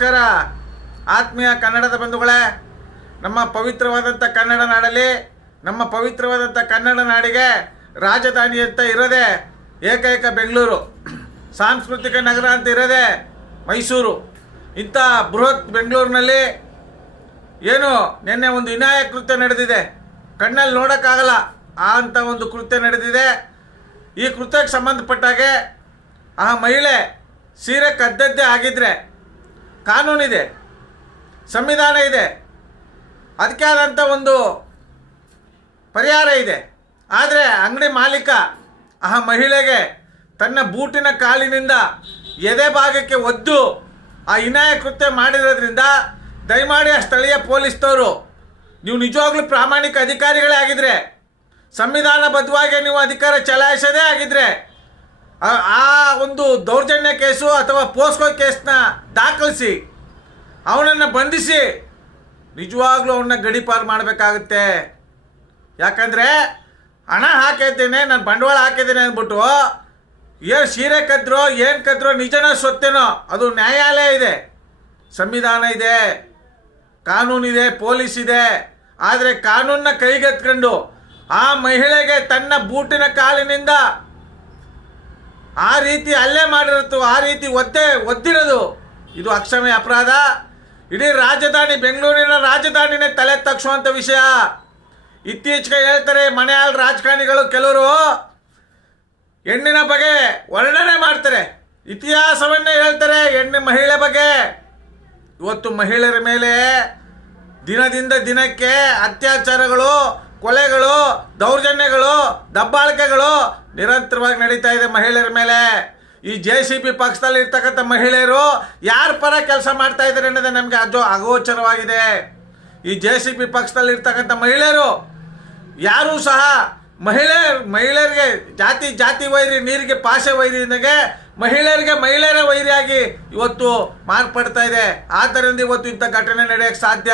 ನಮಸ್ಕಾರ ಆತ್ಮೀಯ ಕನ್ನಡದ ಬಂಧುಗಳೇ. ನಮ್ಮ ಪವಿತ್ರವಾದಂಥ ಕನ್ನಡ ನಾಡಲ್ಲಿ, ನಮ್ಮ ಪವಿತ್ರವಾದಂಥ ಕನ್ನಡ ನಾಡಿಗೆ ರಾಜಧಾನಿ ಅಂತ ಇರೋದೇ ಏಕೈಕ ಬೆಂಗಳೂರು, ಸಾಂಸ್ಕೃತಿಕ ನಗರ ಅಂತ ಇರೋದೇ ಮೈಸೂರು. ಇಂಥ ಬೃಹತ್ ಬೆಂಗಳೂರಿನಲ್ಲಿ ಏನು ನಿನ್ನೆ ಒಂದು ವಿನಾಯಕ ಕೃತ್ಯ ನಡೆದಿದೆ. ಕಣ್ಣಲ್ಲಿ ನೋಡೋಕ್ಕಾಗಲ್ಲ ಆ ಅಂಥ ಒಂದು ಕೃತ್ಯ ನಡೆದಿದೆ. ಈ ಕೃತ್ಯಕ್ಕೆ ಸಂಬಂಧಪಟ್ಟಾಗೆ ಆ ಮಹಿಳೆ ಸೀರೆ ಕದ್ದದ್ದೇ ಆಗಿದ್ದರೆ ಕಾನೂನಿದೆ, ಸಂವಿಧಾನ ಇದೆ, ಅದಕ್ಕೆ ಆದಂಥ ಒಂದು ಪರಿಹಾರ ಇದೆ. ಆದರೆ ಅಂಗಡಿ ಮಾಲೀಕ ಆ ಮಹಿಳೆಗೆ ತನ್ನ ಬೂಟಿನ ಕಾಲಿನಿಂದ ಎದೆ ಭಾಗಕ್ಕೆ ಒದ್ದು ಆ ಹೀನಾಯ ಕೃತ್ಯ ಮಾಡಿರೋದ್ರಿಂದ ದಯಮಾಡಿ ಆ ಸ್ಥಳೀಯ ಪೊಲೀಸ್ನವರು, ನೀವು ನಿಜವಾಗ್ಲೂ ಪ್ರಾಮಾಣಿಕ ಅಧಿಕಾರಿಗಳೇ ಆಗಿದ್ರೆ, ಸಂವಿಧಾನಬದ್ಧವಾಗಿ ನೀವು ಅಧಿಕಾರ ಚಲಾಯಿಸೋದೇ ಆಗಿದ್ರೆ ಆ ಒಂದು ದೌರ್ಜನ್ಯ ಕೇಸು ಅಥವಾ ಪೋಸ್ಕೋ ಕೇಸ್ನ ದಾಖಲಿಸಿ ಅವನನ್ನು ಬಂಧಿಸಿ ನಿಜವಾಗ್ಲೂ ಅವನ್ನ ಗಡೀಪಾರು ಮಾಡಬೇಕಾಗುತ್ತೆ. ಯಾಕಂದರೆ ಹಣ ಹಾಕಿದ್ದೇನೆ, ನಾನು ಬಂಡವಾಳ ಹಾಕಿದ್ದೇನೆ ಅಂದ್ಬಿಟ್ಟು ಏನು ಸೀರೆ ಕದ್ರೋ ಏನು ಕದ್ರೋ ನಿಜನೋ ಸೊತ್ತೇನೋ ಅದು ನ್ಯಾಯಾಲಯ ಇದೆ, ಸಂವಿಧಾನ ಇದೆ, ಕಾನೂನಿದೆ, ಪೊಲೀಸ್ ಇದೆ. ಆದರೆ ಕಾನೂನನ್ನ ಕೈಗೆತ್ಕೊಂಡು ಆ ಮಹಿಳೆಗೆ ತನ್ನ ಬೂಟಿನ ಕಾಲಿನಿಂದ ಆ ರೀತಿ ಹಲ್ಲೆ ಮಾಡಿರೋದು, ಆ ರೀತಿ ಒದ್ದಿರೋದು ಇದು ಅಕ್ಷಮ್ಯ ಅಪರಾಧ. ಇಡೀ ರಾಜಧಾನಿ, ಬೆಂಗಳೂರಿನ ರಾಜಧಾನಿನೇ ತಲೆ ತಗ್ಸುವಂಥ ವಿಷಯ. ಇತ್ತೀಚೆಗೆ ಹೇಳ್ತಾರೆ ಮನೆಯಾಳ ರಾಜಕಾರಣಿಗಳು ಕೆಲವರು ಹೆಣ್ಣಿನ ಬಗ್ಗೆ ವರ್ಣನೆ ಮಾಡ್ತಾರೆ, ಇತಿಹಾಸವನ್ನೇ ಹೇಳ್ತಾರೆ ಹೆಣ್ಣು ಮಹಿಳೆ ಬಗ್ಗೆ. ಇವತ್ತು ಮಹಿಳೆಯರ ಮೇಲೆ ದಿನದಿಂದ ದಿನಕ್ಕೆ ಅತ್ಯಾಚಾರಗಳು, ಕೊಲೆಗಳು, ದೌರ್ಜನ್ಯಗಳು, ದಬ್ಬಾಳಿಕೆಗಳು ನಿರಂತರವಾಗಿ ನಡೀತಾ ಇದೆ ಮಹಿಳೆಯರ ಮೇಲೆ. ಈ JCB ಪಕ್ಷದಲ್ಲಿ ಇರ್ತಕ್ಕಂಥ ಮಹಿಳೆಯರು ಯಾರ ಪರ ಕೆಲಸ ಮಾಡ್ತಾ ಇದ್ದಾರೆ ಅನ್ನೋದೇ ನಮಗೆ ಅಗೋಚರವಾಗಿದೆ. ಈ JCB ಪಕ್ಷದಲ್ಲಿ ಇರ್ತಕ್ಕಂಥ ಮಹಿಳೆಯರು ಯಾರೂ ಸಹ ಮಹಿಳೆಯರಿಗೆ ಜಾತಿ ವೈರಿ, ನೀರಿಗೆ ಪಾಶೆ ವೈರಿನಾಗೆ ಮಹಿಳೆಯರಿಗೆ ಮಹಿಳೆಯರ ವೈರಿಯಾಗಿ ಇವತ್ತು ಮಾರ್ಪಡ್ತಾ ಇದೆ. ಆದ್ದರಿಂದ ಇವತ್ತು ಇಂಥ ಘಟನೆ ನಡೆಯೋಕ್ಕೆ ಸಾಧ್ಯ.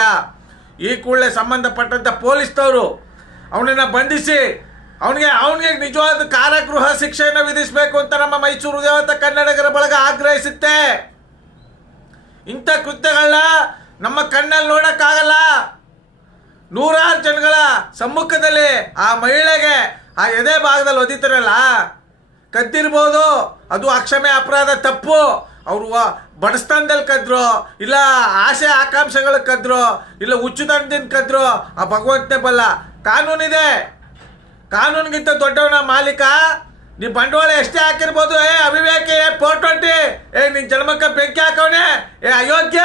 ಈ ಕೂಡಲೇ ಸಂಬಂಧಪಟ್ಟಂಥ ಪೊಲೀಸ್ನವರು ಅವನನ್ನು ಬಂಧಿಸಿ ಅವನಿಗೆ ನಿಜವಾದ ಕಾರಾಗೃಹ ಶಿಕ್ಷೆಯನ್ನು ವಿಧಿಸಬೇಕು ಅಂತ ನಮ್ಮ ಮೈಸೂರು ದೇವತ ಕನ್ನಡಿಗರ ಬಳಗ ಆಗ್ರಹಿಸುತ್ತೆ. ಇಂಥ ಕೃತ್ಯಗಳನ್ನ ನಮ್ಮ ಕಣ್ಣಲ್ಲಿ ನೋಡೋಕ್ಕಾಗಲ್ಲ. ನೂರಾರು ಜನಗಳ ಸಮ್ಮುಖದಲ್ಲಿ ಆ ಮಹಿಳೆಗೆ ಆ ಎದೆ ಭಾಗದಲ್ಲಿ ಒದಿತಾರಲ್ಲ, ಕದ್ದಿರ್ಬೋದು, ಅದು ಅಕ್ಷಮ್ಯ ಅಪರಾಧ, ತಪ್ಪು. ಅವರು ಬಡಸ್ತಾನದಲ್ಲಿ ಕದ್ರು, ಇಲ್ಲ ಆಸೆ ಆಕಾಂಕ್ಷೆಗಳು ಕದ್ರು, ಇಲ್ಲ ಹುಚ್ಚುತನದಿಂದ ಕದ್ರು, ಆ ಭಗವಂತನೇ ಬಲ್ಲ. ಕಾನೂನಿದೆ, ಕಾನೂನಿಗಿಂತ ದೊಡ್ಡವನ ಮಾಲೀಕ. ನೀ ಬಂಡವಾಳ ಎಷ್ಟೇ ಹಾಕಿರ್ಬೋದು, ಅವಿವೇಕಿ, 420, ನಿನ್ನ ಜನ್ಮಕ್ಕೆ ಬೆಂಕಿ ಹಾಕವನೆ, ಅಯೋಗ್ಯ,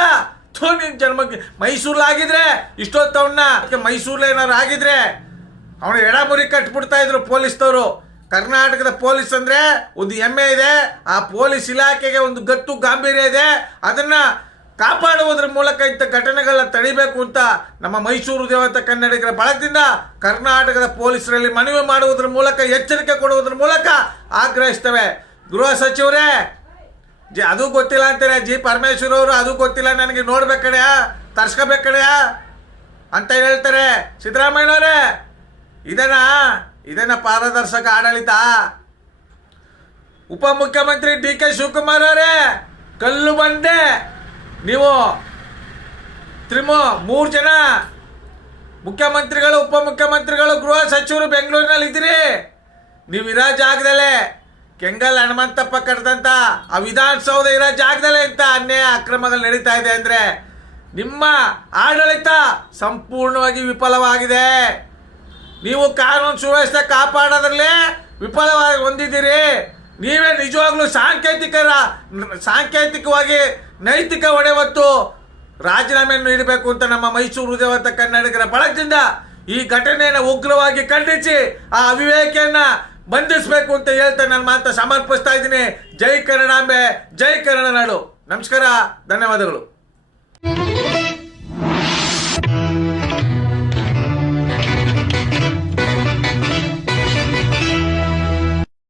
ನಿನ್ನ ಜನ್ಮಕ್ಕೆ. ಮೈಸೂರಲ್ಲಾಗಿದ್ರೆ ಇಷ್ಟೊತ್ತವನ್ನ ಮೈಸೂರಲ್ಲಿ ಏನಾರು ಆಗಿದ್ರೆ ಅವನ ಎಡಮುರಿ ಕಟ್ಬಿಡ್ತಾ ಇದ್ರು ಪೊಲೀಸ್ನವರು. ಕರ್ನಾಟಕದ ಪೊಲೀಸ್ ಅಂದರೆ ಒಂದು ಹೆಮ್ಮೆ ಇದೆ, ಆ ಪೊಲೀಸ್ ಇಲಾಖೆಗೆ ಒಂದು ಗತ್ತು ಗಾಂಭೀರ್ಯ ಇದೆ. ಅದನ್ನು ಕಾಪಾಡುವುದರ ಮೂಲಕ ಇಂಥ ಘಟನೆಗಳನ್ನ ತಡಿಬೇಕು ಅಂತ ನಮ್ಮ ಮೈಸೂರು ದೇವತ ಕನ್ನಡಿಗರ ಬಳಗದಿಂದ ಕರ್ನಾಟಕದ ಪೊಲೀಸರಲ್ಲಿ ಮನವಿ ಮಾಡುವುದರ ಮೂಲಕ, ಎಚ್ಚರಿಕೆ ಕೊಡುವುದರ ಮೂಲಕ ಆಗ್ರಹಿಸ್ತೇವೆ. ಗೃಹ ಸಚಿವರೇ, ಅದು ಗೊತ್ತಿಲ್ಲ ಅಂತಾರೆ, G. ಪರಮೇಶ್ವರ್ ಅವರು ಅದು ಗೊತ್ತಿಲ್ಲ ನನಗೆ, ನೋಡ್ಬೇಕಡೆಯ, ತರ್ಸ್ಕೋಬೇಕಡೆಯ ಅಂತ ಹೇಳ್ತಾರೆ. ಸಿದ್ದರಾಮಯ್ಯನವರೇ, ಇದನ್ನ ಪಾರದರ್ಶಕ ಆಡಳಿತ? ಉಪಮುಖ್ಯಮಂತ್ರಿ DK ಶಿವಕುಮಾರ್ ಅವರೇ, ಕಲ್ಲು ಬಂಡೆ ನೀವು 3 ಜನ ಮುಖ್ಯಮಂತ್ರಿಗಳು, ಉಪಮುಖ್ಯಮಂತ್ರಿಗಳು, ಗೃಹ ಸಚಿವರು ಬೆಂಗಳೂರಿನಲ್ಲಿ ಇದ್ದೀರಿ. ನೀವು ಇರೋ ಜಾಗದಲ್ಲೇ ಕೆಂಗಲ್ ಹನುಮಂತಪ್ಪ ಕರೆದಂಥ ಆ ವಿಧಾನಸೌಧ ಇರೋ ಜಾಗದಲ್ಲೇ ಇಂಥ ಅನ್ಯಾಯ ಅಕ್ರಮಗಳು ನಡೀತಾ ಇದೆ ಅಂದರೆ ನಿಮ್ಮ ಆಡಳಿತ ಸಂಪೂರ್ಣವಾಗಿ ವಿಫಲವಾಗಿದೆ. ನೀವು ಕಾನೂನು ಸುವ್ಯವಸ್ಥೆ ಕಾಪಾಡೋದ್ರಲ್ಲೇ ವಿಫಲವಾಗಿ ಹೊಂದಿದ್ದೀರಿ. ನೀವೇ ನಿಜವಾಗ್ಲೂ ಸಾಂಕೇತಿಕವಾಗಿ ನೈತಿಕ ಹೊಣೆ ಹೊತ್ತು ರಾಜೀನಾಮೆಯನ್ನು ನೀಡಬೇಕು ಅಂತ ನಮ್ಮ ಮೈಸೂರು ದೇವತ ಕನ್ನಡಿಗರ ಬಳಗದಿಂದ ಈ ಘಟನೆಯನ್ನು ಉಗ್ರವಾಗಿ ಖಂಡಿಸಿ ಆ ಅವಿವೇಕಿಯನ್ನು ಬಂಧಿಸಬೇಕು ಅಂತ ಹೇಳ್ತಾ ನನ್ನ ಮಾತು ಸಮರ್ಪಿಸ್ತಾ ಇದ್ದೀನಿ. ಜೈ ಕನ್ನಡಾಂಬೆ, ಜೈ ಕನ್ನಡ ನಾಡು. ನಮಸ್ಕಾರ, ಧನ್ಯವಾದಗಳು.